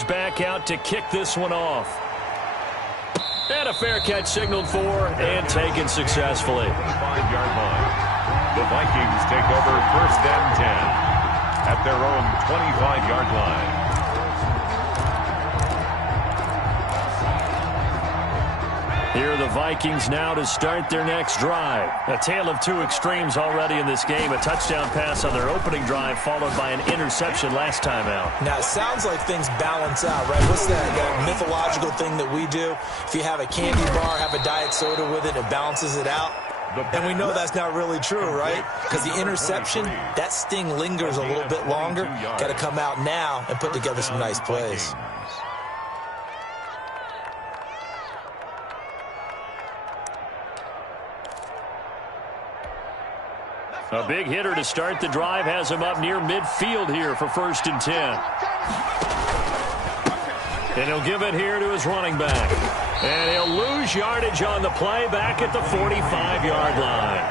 goes back out to kick this one off. And a fair catch signaled for and taken successfully. 5-yard line. The Vikings take over 1st and 10 at their own 25-yard line. Here are the Vikings now to start their next drive. A tale of two extremes already in this game. A touchdown pass on their opening drive followed by an interception last time out. Now, it sounds like things balance out, right? What's that mythological thing that we do? If you have a candy bar, have a diet soda with it, it balances it out. And we know that's not really true, right? Because the interception, that sting lingers a little bit longer. Got to come out now and put together some nice plays. A big hitter to start the drive has him up near midfield here for 1st and 10. And he'll give it here to his running back. And he'll lose yardage on the play back at the 45-yard line.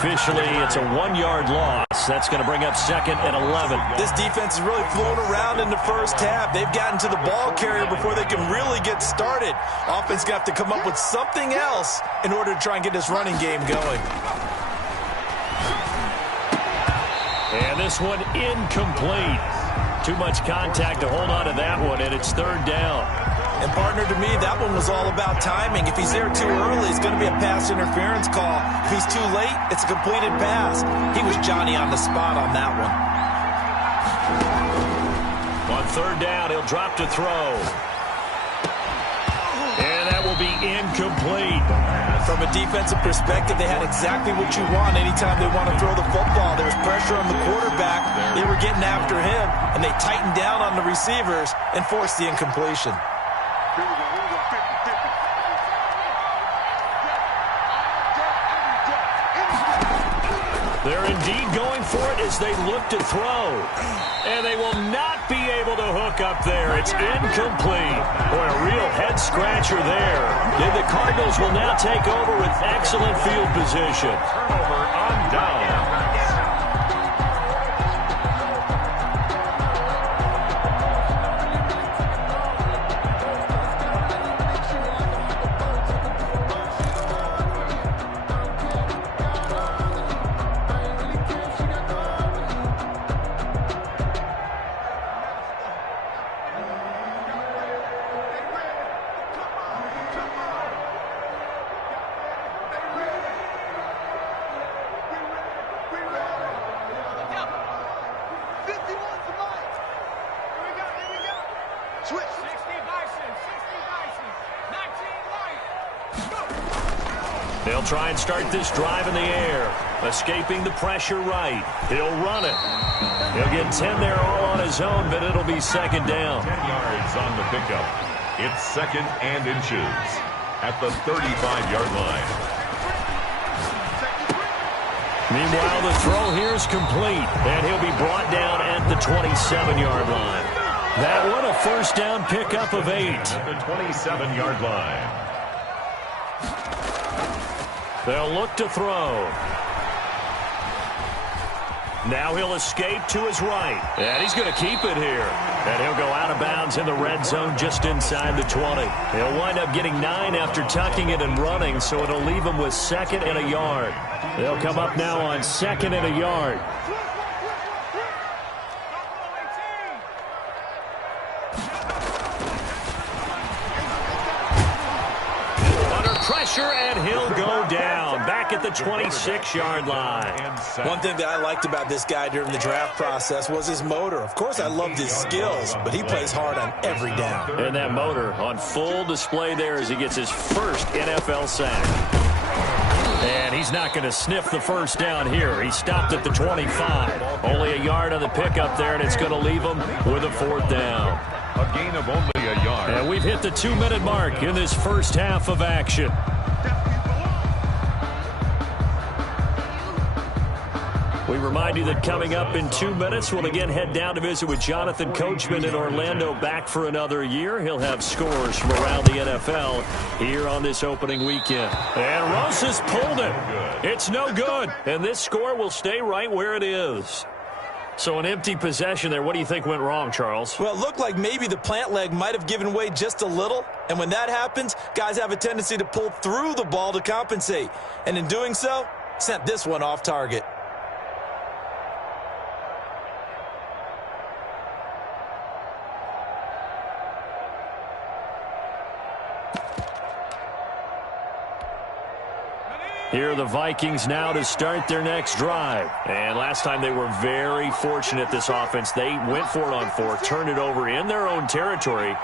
Officially, it's a 1-yard loss. That's going to bring up 2nd and 11. This defense is really flown around in the first half. They've gotten to the ball carrier before they can really get started. Offense going to have to come up with something else in order to try and get this running game going. And this one incomplete. Too much contact to hold on to that one, and it's 3rd down. And, partner, to me, that one was all about timing. If he's there too early, it's going to be a pass interference call. If he's too late, it's a completed pass. He was Johnny on the spot on that one. On 3rd down, he'll drop to throw. And that will be incomplete. From a defensive perspective, they had exactly what you want anytime they want to throw the football. There was pressure on the quarterback. They were getting after him, and they tightened down on the receivers and forced the incompletion. They're indeed going for it as they look to throw. And they will not be able to hook up there. It's incomplete. Boy, a real head-scratcher there. And the Cardinals will now take over with excellent field position. Turnover on down. They'll try and start this drive in the air. Escaping the pressure right. He'll run it. He'll get 10 there all on his own, but it'll be 2nd down. 10 yards on the pickup. It's 2nd and inches at the 35-yard line. Meanwhile, the throw here is complete, and he'll be brought down at the 27-yard line. That one a 1st down pickup of 8. At the 27-yard line. They'll look to throw. Now he'll escape to his right. And he's going to keep it here. And he'll go out of bounds in the red zone just inside the 20. He'll wind up getting 9 after tucking it and running, so it'll leave him with 2nd and a yard. They'll come up now on 2nd and a yard. Pressure, and he'll go down back at the 26-yard line. One thing that I liked about this guy during the draft process was his motor. Of course, I loved his skills, but he plays hard on every down. And that motor on full display there as he gets his first NFL sack. And he's not going to sniff the 1st down here. He stopped at the 25. Only a yard on the pickup there, and it's going to leave him with a 4th down. A gain of only a yard. And we've hit the 2-minute mark in this first half of action. We remind you that coming up in 2 minutes, we'll again head down to visit with Jonathan Coachman in Orlando, back for another year. He'll have scores from around the NFL here on this opening weekend. And Rosas pulled it. It's no good. And this score will stay right where it is. So an empty possession there. What do you think went wrong, Charles? Well, it looked like maybe the plant leg might have given way just a little. And when that happens, guys have a tendency to pull through the ball to compensate. And in doing so, sent this one off target. Here are the Vikings now to start their next drive. And last time they were very fortunate, this offense. They went for it on fourth, turned it over in their own territory,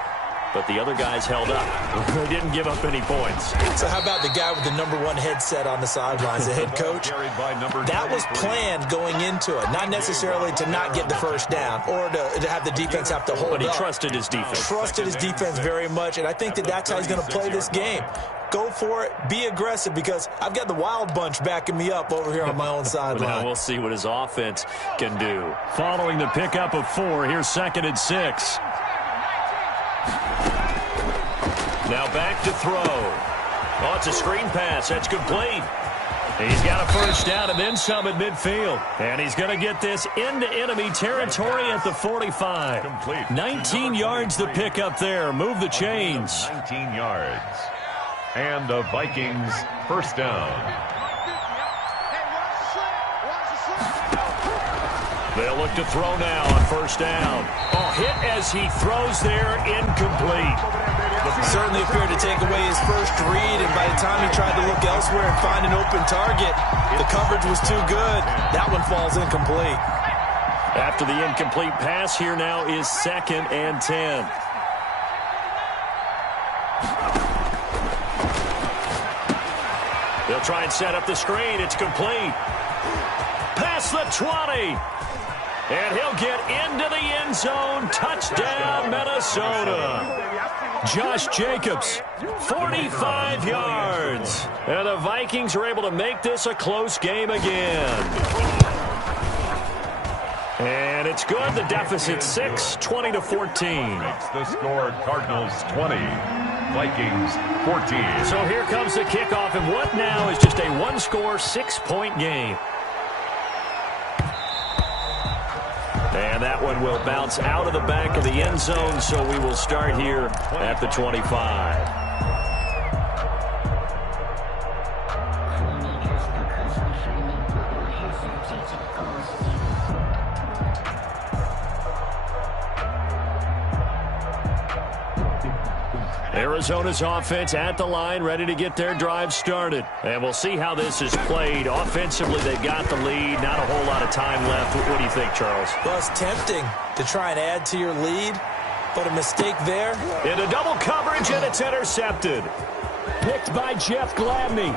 but the other guys held up. They didn't give up any points. So how about the guy with the #1 headset on the sidelines, the head coach? That was planned going into it, not necessarily to not get the first down or to have the defense have to hold up. But he trusted his defense. Trusted his defense very much, and I think that's how he's going to play this game. Go for it. Be aggressive, because I've got the wild bunch backing me up over here on my own sideline. Now we'll see what his offense can do. Following the pickup of 4, here's 2nd and 6. Now back to throw. Oh, it's a screen pass. That's complete. He's got a first down and then some at midfield. And he's going to get this into enemy territory at the 45. Complete. 19 yards to pick up there. Move the chains. 19 yards. And the Vikings first down. They'll look to throw now on first down. Oh, hit as he throws there, incomplete. Certainly appeared to take away his first read, and by the time he tried to look elsewhere and find an open target, the coverage was too good. That one falls incomplete. After the incomplete pass, here now is 2nd and 10. They'll try and set up the screen. It's complete. Past the 20. And he'll get into the end zone. Touchdown, Minnesota. Josh Jacobs, 45 yards. And the Vikings are able to make this a close game again. And it's good. The deficit 6, 20-14. Makes the score Cardinals 20. Vikings 14. So here comes the kickoff, and what now is just a one-score, 6-point game. And that one will bounce out of the back of the end zone, so we will start here at the 25. Arizona's offense at the line, ready to get their drive started. And we'll see how this is played. Offensively, they've got the lead. Not a whole lot of time left. What do you think, Charles? Well, it's tempting to try and add to your lead, but a mistake there. Into double coverage, and it's intercepted. Picked by Jeff Gladney.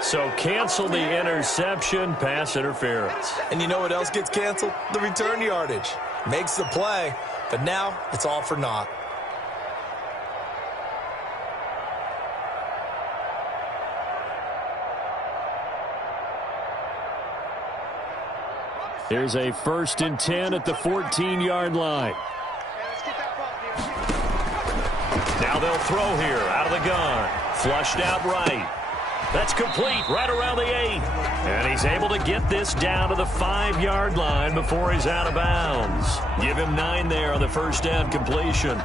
So cancel the interception, pass interference. And you know what else gets canceled? The return yardage. Makes the play, but now it's all for naught. Here's a 1st and 10 at the 14-yard line. Now they'll throw here out of the gun. Flushed out right. That's complete right around the 8. And he's able to get this down to the 5-yard line before he's out of bounds. Give him 9 there on the first down completion.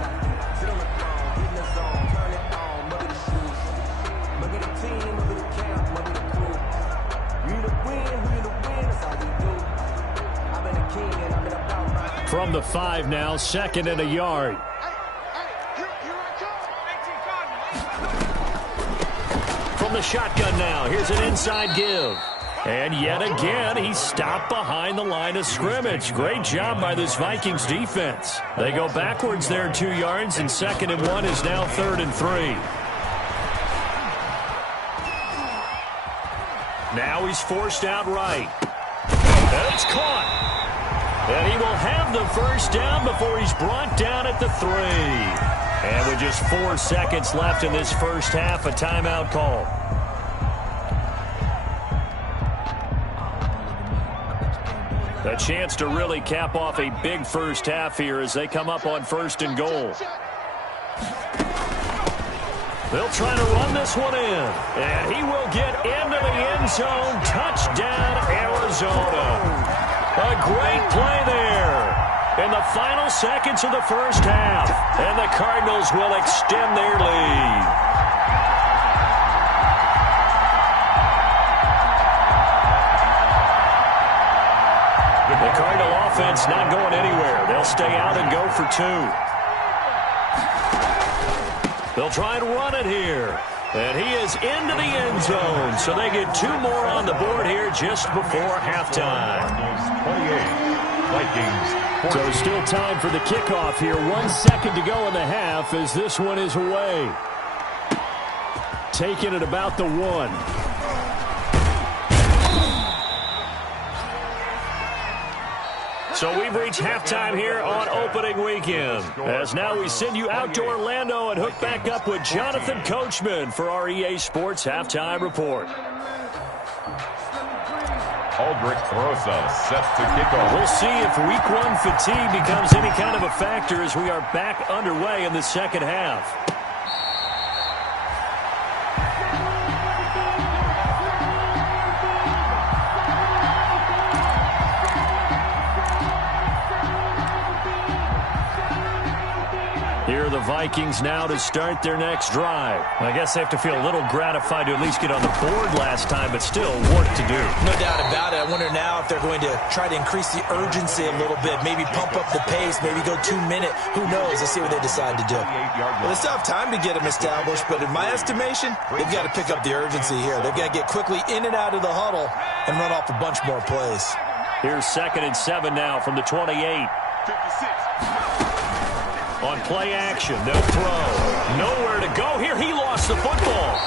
From the 5 now, 2nd and a yard. From the shotgun now, here's an inside give. And yet again, he's stopped behind the line of scrimmage. Great job by this Vikings defense. They go backwards there 2 yards, and 2nd and 1 is now 3rd and 3. Now he's forced out right. And it's caught. And he will have the first down before he's brought down at the 3. And with just 4 seconds left in this first half, a timeout call. A chance to really cap off a big first half here as they come up on 1st and goal. They'll try to run this one in. And he will get into the end zone. Touchdown, Arizona. A great play there in the final seconds of the first half. And the Cardinals will extend their lead. The Cardinal offense not going anywhere. They'll stay out and go for two. They'll try and run it here. And he is into the end zone. So they get two more on the board here just before halftime. 28, Vikings. So still time for the kickoff here. 1 second to go in the half as this one is away. Taking it about the 1. So we've reached halftime here on opening weekend. As now we send you out to Orlando and hook back up with Jonathan Coachman for our EA Sports Halftime Report. Aldrich Rosa set to kick off. We'll see if Week 1 fatigue becomes any kind of a factor as we are back underway in the second half. Here are the Vikings now to start their next drive. I guess they have to feel a little gratified to at least get on the board last time, but still work to do. No doubt about it. I wonder now if they're going to try to increase the urgency a little bit, maybe pump up the pace, maybe go 2 minute. Who knows? Let's see what they decide to do. Well, they still have time to get them established, but in my estimation, they've got to pick up the urgency here. They've got to get quickly in and out of the huddle and run off a bunch more plays. Here's 2nd and 7 now from the 28. 56. On play action, they'll throw. Nowhere to go here. He lost the football.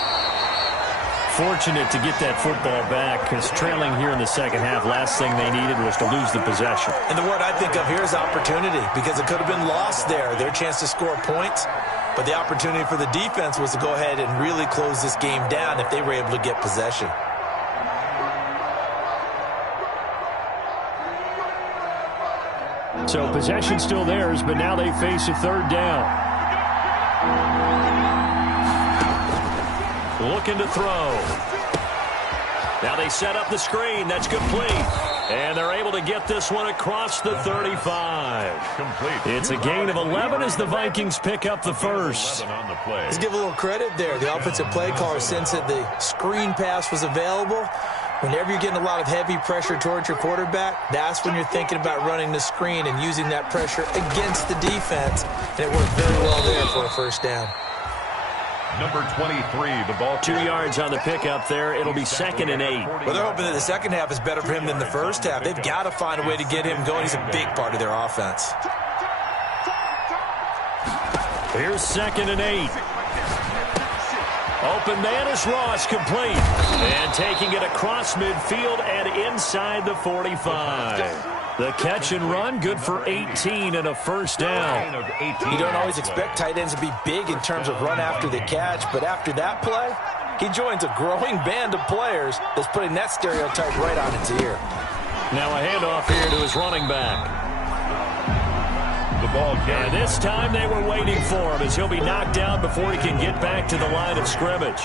Fortunate to get that football back because trailing here in the second half, last thing they needed was to lose the possession. And the word I think of here is opportunity because it could have been lost there. Their chance to score points. But the opportunity for the defense was to go ahead and really close this game down if they were able to get possession. So possession still theirs, but now they face a 3rd down. Looking to throw. Now they set up the screen. That's complete. And they're able to get this one across the 35. Complete. It's a gain of 11 as the Vikings pick up the first. Let's give a little credit there. The offensive play caller sensed that the screen pass was available. Whenever you're getting a lot of heavy pressure towards your quarterback, that's when you're thinking about running the screen and using that pressure against the defense. And it worked very well there for a first down. Number 23, the ball. 2 yards on the pickup there. It'll be 2nd and 8. Well, they're hoping that the second half is better for him than the first half. They've got to find a way to get him going. He's a big part of their offense. Here's 2nd and 8. Open man is Ross, complete. And taking it across midfield and inside the 45. The catch and run, good for 18 and a first down. You don't always expect tight ends to be big in terms of run after the catch, but after that play, he joins a growing band of players that's putting that stereotype right on its ear. Now a handoff here to his running back. The ball carried. And this time they were waiting for him as he'll be knocked down before he can get back to the line of scrimmage.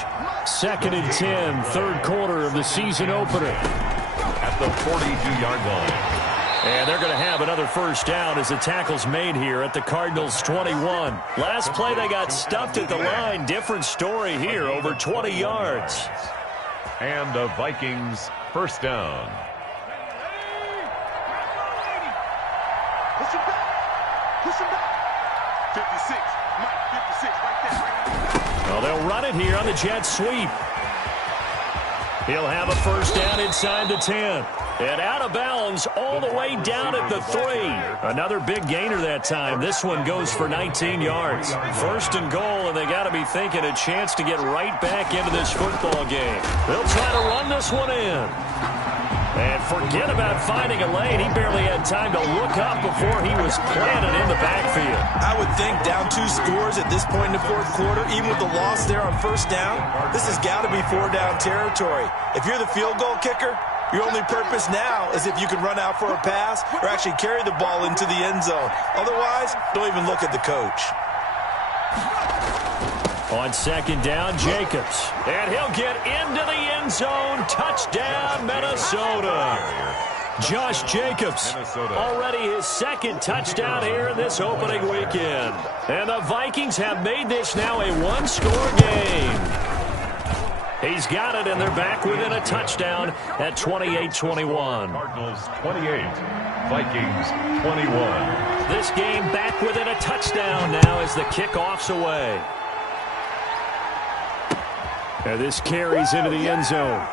2nd and 10, 3rd quarter of the season opener. At the 42-yard line. And they're going to have another first down as the tackle's made here at the Cardinals' 21. Last play they got stuffed at the line. Different story here, over 20 yards. And the Vikings first down. Push him back. Push him back. 56. Mike, 56 right there. Well, they'll run it here on the jet sweep. He'll have a first down inside the 10. And out of bounds all the way down at the 3. Another big gainer that time. This one goes for 19 yards. 1st and goal, and they got to be thinking a chance to get right back into this football game. They'll try to run this one in. And forget about finding a lane. He barely had time to look up before he was planted in the backfield. I would think down 2 scores at this point in the 4th quarter, even with the loss there on first down, this has got to be 4-down territory. If you're the field goal kicker, your only purpose now is if you can run out for a pass or actually carry the ball into the end zone. Otherwise, don't even look at the coach. On second down, Jacobs. And he'll get into the end zone. Touchdown, Minnesota. Josh Jacobs, already his second touchdown here in this opening weekend. And the Vikings have made this now a one-score game. He's got it, and they're back within a touchdown at 28-21. Cardinals 28, Vikings 21. This game back within a touchdown now as the kickoff's away. And this carries into the end zone.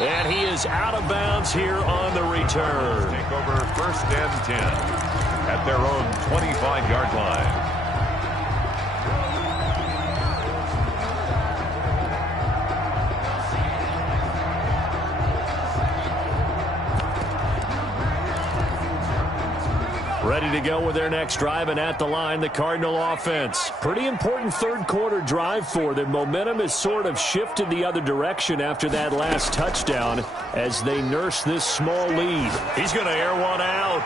And he is out of bounds here on the return. Take over first and 10 at their own 25-yard line. Ready to go with their next drive, and at the line, the Cardinal offense. Pretty important third-quarter drive for them. Momentum has sort of shifted the other direction after that last touchdown as they nurse this small lead. He's going to air one out.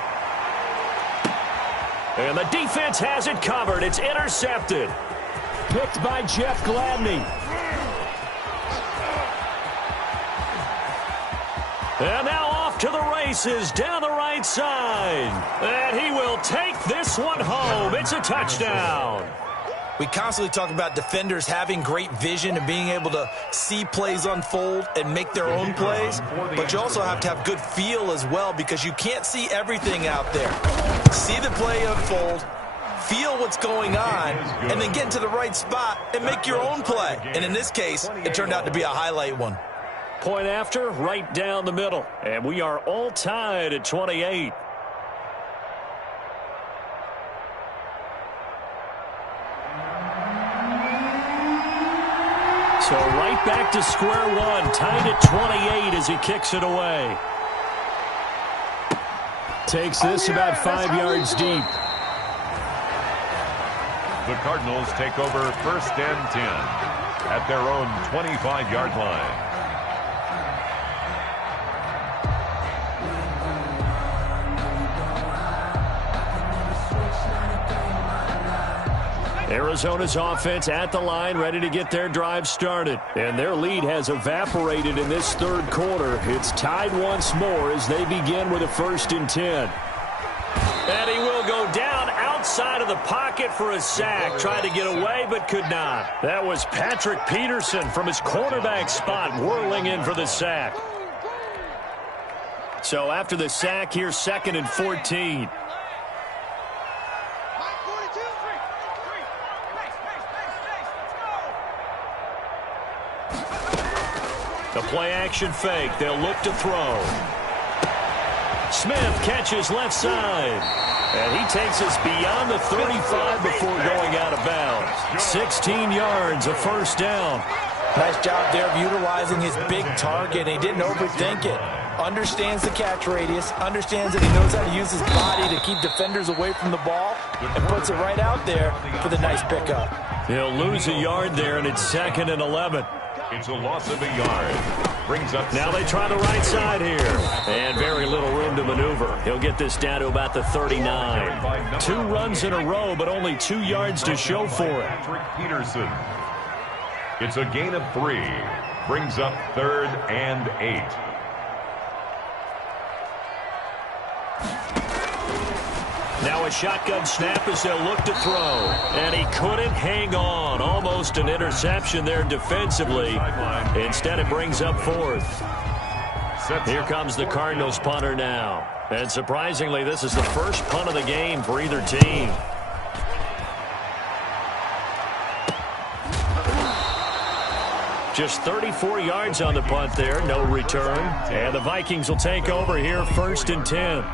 And the defense has it covered. It's intercepted. Picked by Jeff Gladney. And now off to the races down the right side. And he will take this one home. It's a touchdown. We constantly talk about defenders having great vision and being able to see plays unfold and make their own plays. But you also have to have good feel as well, because you can't see everything out there. See the play unfold, feel what's going on, and then get into the right spot and make your own play. And in this case, it turned out to be a highlight one. Point after, right down the middle. And we are all tied at 28. So right back to square one, tied at 28 as he kicks it away. Takes this about 5 yards deep. The Cardinals take over first and 10 at their own 25-yard line. Arizona's offense at the line, ready to get their drive started. And their lead has evaporated in this third quarter. It's tied once more as they begin with a 1st and 10. And he will go down outside of the pocket for a sack. Tried to get away, but could not. That was Patrick Peterson from his quarterback spot whirling in for the sack. So after the sack, here's 2nd and 14. The play-action fake. They'll look to throw. Smith catches left side. And he takes us beyond the 35 before going out of bounds. 16 yards, a 1st down. Nice job there of utilizing his big target. He didn't overthink it. Understands the catch radius. Understands that he knows how to use his body to keep defenders away from the ball. And puts it right out there for the nice pickup. He'll lose a yard there, and it's 2nd and 11. It's a loss of a yard. Brings up. Now they try the right side here. And very little room to maneuver. He'll get this down to about the 39. 2 runs in a row, but only 2 yards to show for it. Patrick Peterson. It's a gain of 3. Brings up 3rd and 8. Now a shotgun snap as they'll look to throw. And he couldn't hang on. Almost an interception there defensively. Instead, it brings up 4th. Here comes the Cardinals punter now. And surprisingly, this is the first punt of the game for either team. Just 34 yards on the punt there. No return. And the Vikings will take over here 1st and 10.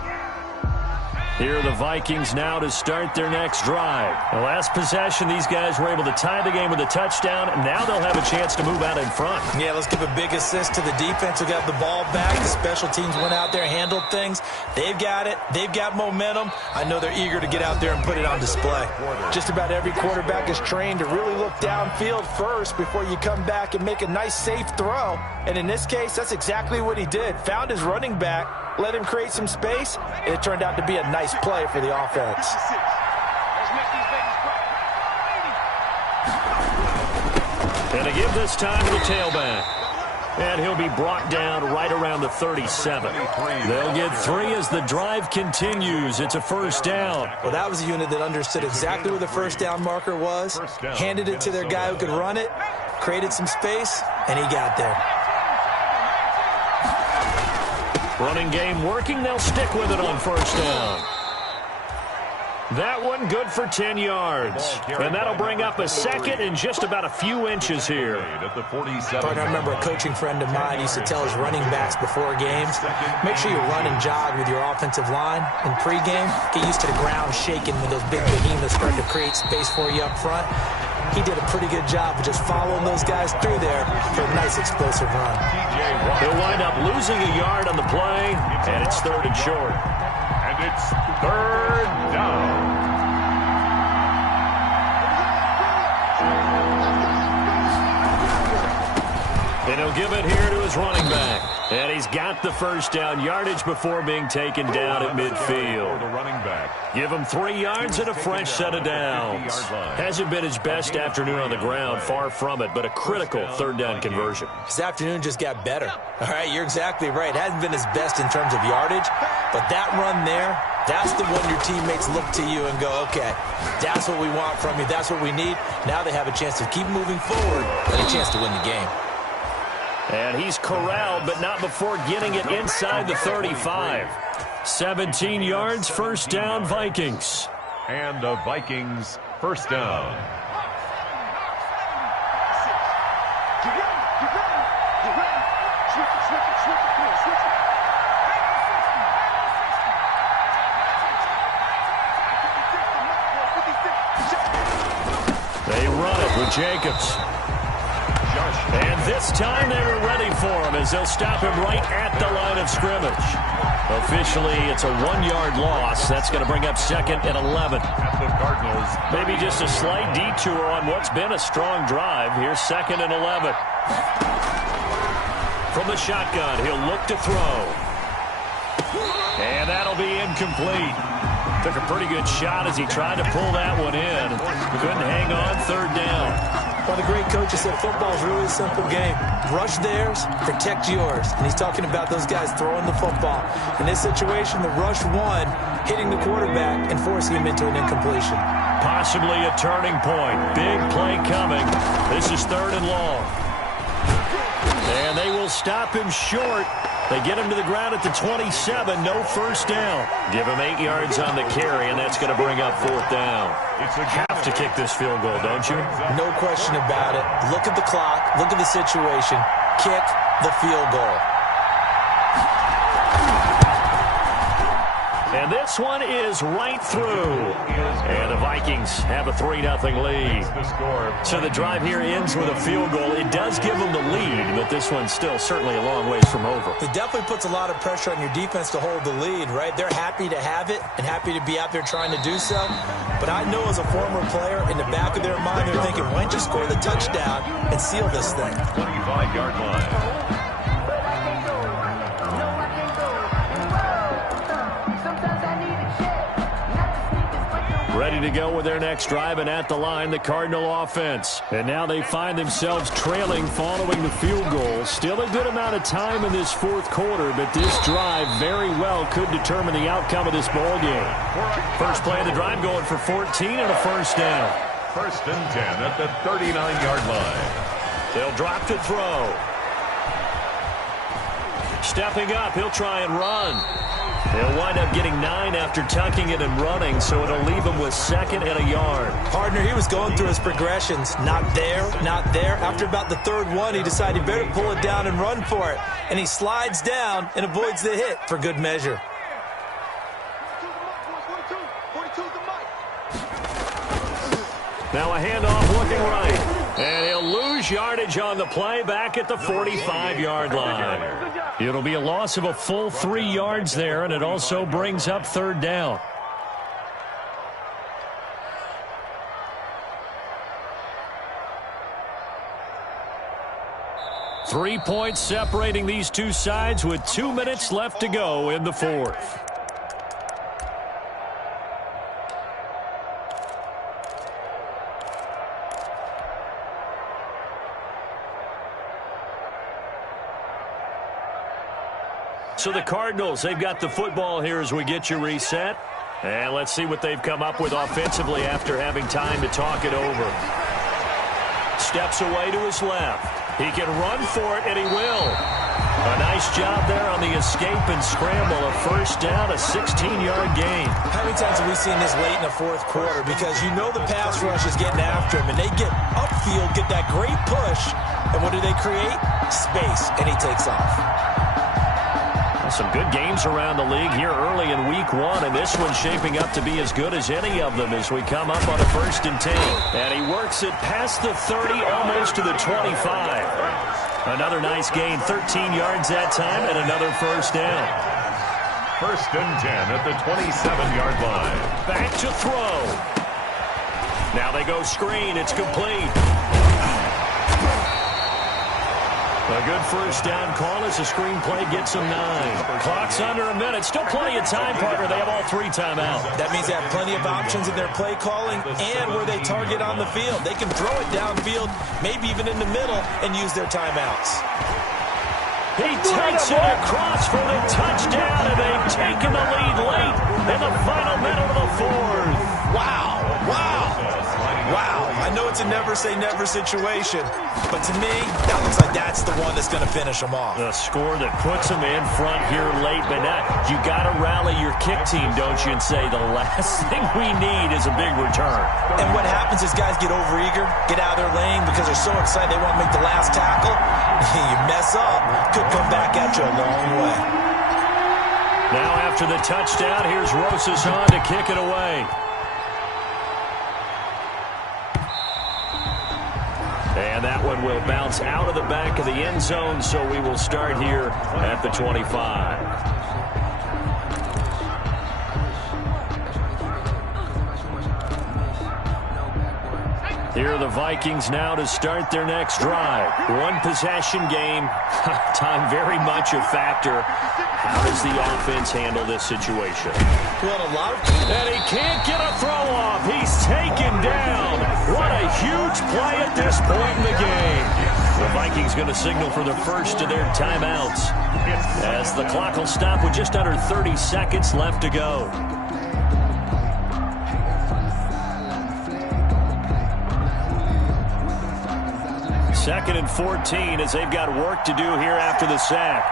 Here are the Vikings now to start their next drive. The last possession, these guys were able to tie the game with a touchdown, and now they'll have a chance to move out in front. Yeah, let's give a big assist to the defense who got the ball back. The special teams went out there, handled things. They've got it. They've got momentum. I know they're eager to get out there and put it on display. Just about every quarterback is trained to really look downfield first before you come back and make a nice, safe throw. And in this case, that's exactly what he did. Found his running back, let him create some space, and it turned out to be a nice play for the offense. And they give this time to the tailback. And he'll be brought down right around the 37. They'll get 3 as the drive continues. It's a first down. Well, that was a unit that understood exactly where the first down marker was, handed it to their guy who could run it, created some space, and he got there. Running game working. They'll stick with it on first down. That one good for 10 yards. And that'll bring up a second and just about a few inches here. I remember a coaching friend of mine used to tell his running backs before games, make sure you run and jog with your offensive line in pregame. Get used to the ground shaking when those big behemoths start to create space for you up front. He did a pretty good job of just following those guys through there for a nice explosive run. He'll wind up losing a yard on the play, and it's 3rd and short. And it's 3rd down. And he'll give it here to his running back. And he's got the first down yardage before being taken down at midfield. Give him 3 yards and a fresh set of downs. Hasn't been his best afternoon on the ground, far from it, but a critical 3rd down conversion. His afternoon just got better. All right, you're exactly right. Hasn't been his best in terms of yardage, but that run there, that's the one your teammates look to you and go, okay, that's what we want from you. That's what we need. Now they have a chance to keep moving forward and a chance to win the game. And he's corralled, but not before getting it inside the 35. 17 yards, first down, Vikings. And the Vikings first down. They run it with Jacobs. And this time they were ready for him as they'll stop him right at the line of scrimmage. Officially, it's a 1-yard loss. That's going to bring up 2nd and 11. Maybe just a slight detour on what's been a strong drive. Here's 2nd and 11. From the shotgun, he'll look to throw. And that'll be incomplete. Took a pretty good shot as he tried to pull that one in. Couldn't hang on, 3rd down. One of the great coaches said football is really a simple game. Rush theirs, protect yours. And he's talking about those guys throwing the football. In this situation, the rush one, hitting the quarterback and forcing him into an incompletion. Possibly a turning point. Big play coming. This is 3rd and long. And they will stop him short. They get him to the ground at the 27. No first down. Give him 8 yards on the carry, and that's going to bring up 4th down. Have to kick this field goal, don't you? No question about it. Look at the clock. Look at the situation. Kick the field goal. And this one is right through. And the Vikings have a 3-0 lead. So the drive here ends with a field goal. It does give them the lead, but this one's still certainly a long ways from over. It definitely puts a lot of pressure on your defense to hold the lead, right? They're happy to have it and happy to be out there trying to do so. But I know as a former player, in the back of their mind, they're thinking, why don't you score the touchdown and seal this thing? 25-yard line. Ready to go with their next drive, and at the line, the Cardinal offense. And now they find themselves trailing following the field goal. Still a good amount of time in this 4th quarter, but this drive very well could determine the outcome of this ball game. First play of the drive going for 14 and a first down. 1st and 10 at the 39-yard line. They'll drop to throw. Stepping up, he'll try and run. He'll wind up getting 9 after tucking it and running, so it'll leave him with 2nd and a yard. Partner, he was going through his progressions. Not there, not there. After about the 3rd one, he decided he better pull it down and run for it. And he slides down and avoids the hit for good measure. Now a handoff looking right. And he'll lose yardage on the play back at the 45-yard line. It'll be a loss of a full 3 yards there, and it also brings up 3rd down. Three points separating these two sides with 2 minutes left to go in the 4th. So the Cardinals, they've got the football here as we get you reset. And let's see what they've come up with offensively after having time to talk it over. Steps away to his left. He can run for it, and he will. A nice job there on the escape and scramble. A first down, a 16-yard gain. How many times have we seen this late in the fourth quarter? Because you know the pass rush is getting after him, and they get upfield, get that great push, and what do they create? Space, and he takes off. Some good games around the league here early in week one, and this one's shaping up to be as good as any of them as we come up on a 1st and 10. And he works it past the 30, almost to the 25. Another nice gain, 13 yards that time, and another first down. 1st and 10 at the 27-yard line. Back to throw. Now they go screen. It's complete. A good first down call as the screenplay gets them 9. Clock's under a minute. Still plenty of time, partner. They have all 3 timeouts. That means they have plenty of options in their play calling and where they target on the field. They can throw it downfield, maybe even in the middle, and use their timeouts. He takes it across for the touchdown, and they've taken the lead late in the final minute of the 4th. Wow. I know it's a never-say-never situation, but to me, that looks like that's the one that's going to finish them off. The score that puts them in front here late, but you got to rally your kick team, don't you, and say the last thing we need is a big return. And what happens is guys get overeager, get out of their lane because they're so excited they want to make the last tackle. You mess up, could come back at you a long way. Now after the touchdown, here's Rosas on to kick it away. And that one will bounce out of the back of the end zone, so we will start here at the 25. Here are the Vikings now to start their next drive. 1 possession game. Time very much a factor. How does the offense handle this situation? And he can't get a throw off. He's taken down. What a huge play at this point in the game. The Vikings going to signal for the first of their timeouts as the clock will stop with just under 30 seconds left to go. 2nd and 14 as they've got work to do here after the sack.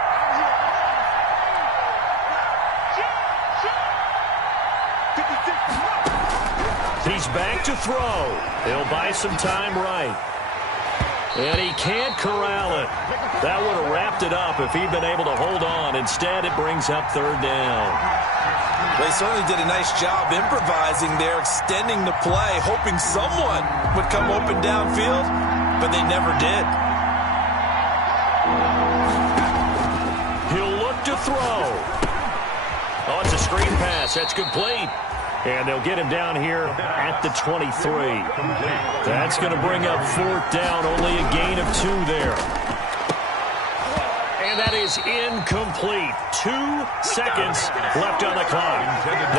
He's back to throw. He'll buy some time right. And he can't corral it. That would have wrapped it up if he'd been able to hold on. Instead, it brings up 3rd down. They certainly did a nice job improvising there, extending the play, hoping someone would come open downfield, but they never did. He'll look to throw. Oh, it's a screen pass. That's complete. And they'll get him down here at the 23. That's going to bring up 4th down. Only a gain of 2 there. And that is incomplete. 2 seconds left on the clock.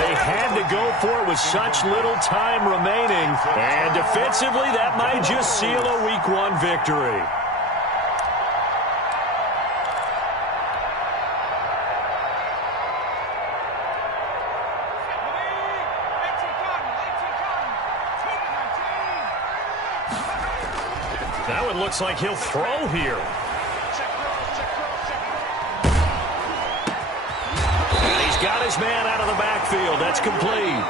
They had to go for it with such little time remaining. And defensively, that might just seal a Week 1 victory. That one looks like he'll throw here. And he's got his man out of the backfield. That's complete.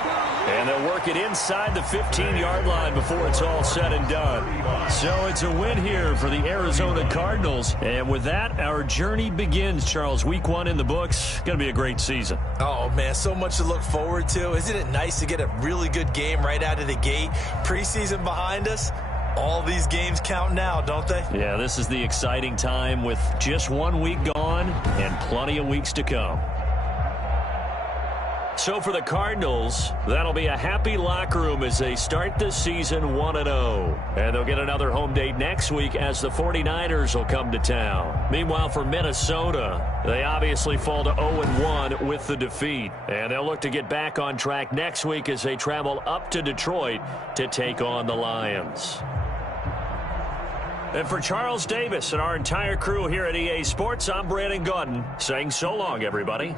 And they'll work it inside the 15-yard line before it's all said and done. So it's a win here for the Arizona Cardinals. And with that, our journey begins, Charles. Week 1 in the books. Going to be a great season. Oh, man, so much to look forward to. Isn't it nice to get a really good game right out of the gate? Preseason behind us. All these games count now, don't they? Yeah, this is the exciting time with just 1 week gone and plenty of weeks to come. So for the Cardinals, that'll be a happy locker room as they start the season 1-0. And they'll get another home date next week as the 49ers will come to town. Meanwhile, for Minnesota, they obviously fall to 0-1 with the defeat. And they'll look to get back on track next week as they travel up to Detroit to take on the Lions. And for Charles Davis and our entire crew here at EA Sports, I'm Brandon Gaudin saying so long, everybody.